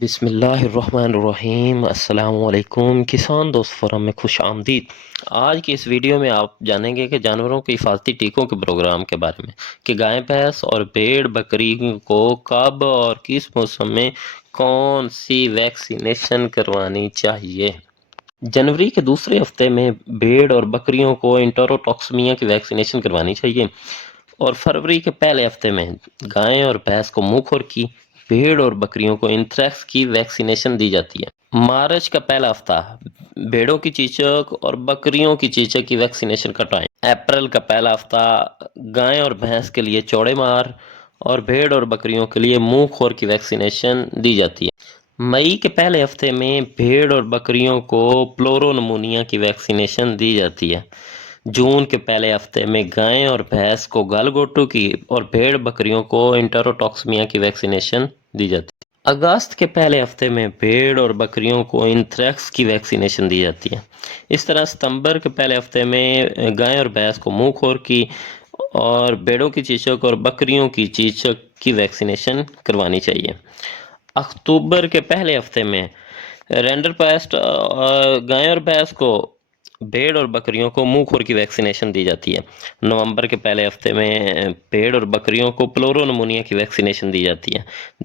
بسم اللہ الرحمن الرحیم۔ السلام علیکم کسان دوست فورم میں خوش آمدید۔ آج کی اس ویڈیو میں آپ جانیں گے کہ جانوروں کے حفاظتی ٹیکوں کے پروگرام کے بارے میں، کہ گائے بھینس اور بھیڑ بکری کو کب اور کس موسم میں کون سی ویکسینیشن کروانی چاہیے۔ جنوری کے دوسرے ہفتے میں بھیڑ اور بکریوں کو انٹروٹاکسمیا کی ویکسینیشن کروانی چاہیے، اور فروری کے پہلے ہفتے میں گائے اور بھینس کو منہ کھور کی، بھیڑ اور بکریوں کو انتھریکس کی ویکسینیشن دی جاتی ہے۔ مارچ کا پہلا ہفتہ بھیڑوں کی چیچک اور بکریوں کی چیچک کی ویکسینیشن کا ٹائم۔ اپریل کا پہلا ہفتہ گائے اور بھینس کے لیے چوڑے مار اور بھیڑ اور بکریوں کے لیے منہ کھور کی ویکسینیشن دی جاتی ہے۔ مئی کے پہلے ہفتے میں بھیڑ اور بکریوں کو پلورو نمونیا کی ویکسینیشن دی جاتی ہے۔ جون کے پہلے ہفتے میں گائے اور بھینس کو گل گوٹو کی اور بھیڑ بکریوں کو انٹروٹاکسمیا کی ویکسینیشن دی جاتی ہے۔ اگست کے پہلے ہفتے میں بھیڑ اور بکریوں کو انتھریکس کی ویکسینیشن دی جاتی ہے۔ اس طرح ستمبر کے پہلے ہفتے میں گائے اور بھینس کو منہ کھور کی اور بھیڑوں کی چیچک اور بکریوں کی چیچک کی ویکسینیشن کروانی چاہیے۔ اکتوبر کے پہلے ہفتے میں رینڈر پیسٹ گائے اور بھینس کو، بھیڑ اور بکریوں کو منہ کھور کی ویکسینیشن دی جاتی ہے۔ نومبر کے پہلے ہفتے میں بھیڑ اور بکریوں کو پلورو نمونیا کی ویکسینیشن دی جاتی ہے۔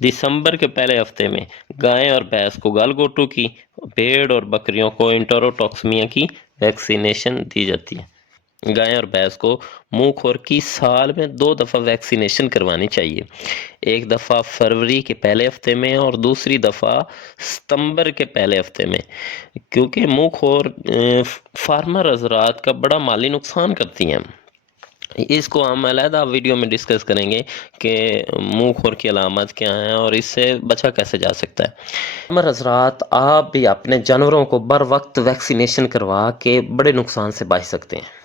دسمبر کے پہلے ہفتے میں گائے اور بھینس کو گل گوٹو کی، بھیڑ اور بکریوں کو انٹروٹاکسمیا کی ویکسینیشن دی جاتی ہے۔ گائے اور بھینس کو منہ کھور کی سال میں 2 دفعہ ویکسینیشن کروانی چاہیے، ایک دفعہ فروری کے پہلے ہفتے میں اور دوسری دفعہ ستمبر کے پہلے ہفتے میں، کیونکہ منہ کھور فارمر حضرات کا بڑا مالی نقصان کرتی ہیں۔ اس کو ہم علیحدہ ویڈیو میں ڈسکس کریں گے کہ منہ کھور کی علامات کیا ہیں اور اس سے بچا کیسے جا سکتا ہے۔ فارمر حضرات، آپ بھی اپنے جانوروں کو بر وقت ویکسینیشن کروا کے بڑے نقصان سے بچ سکتے ہیں۔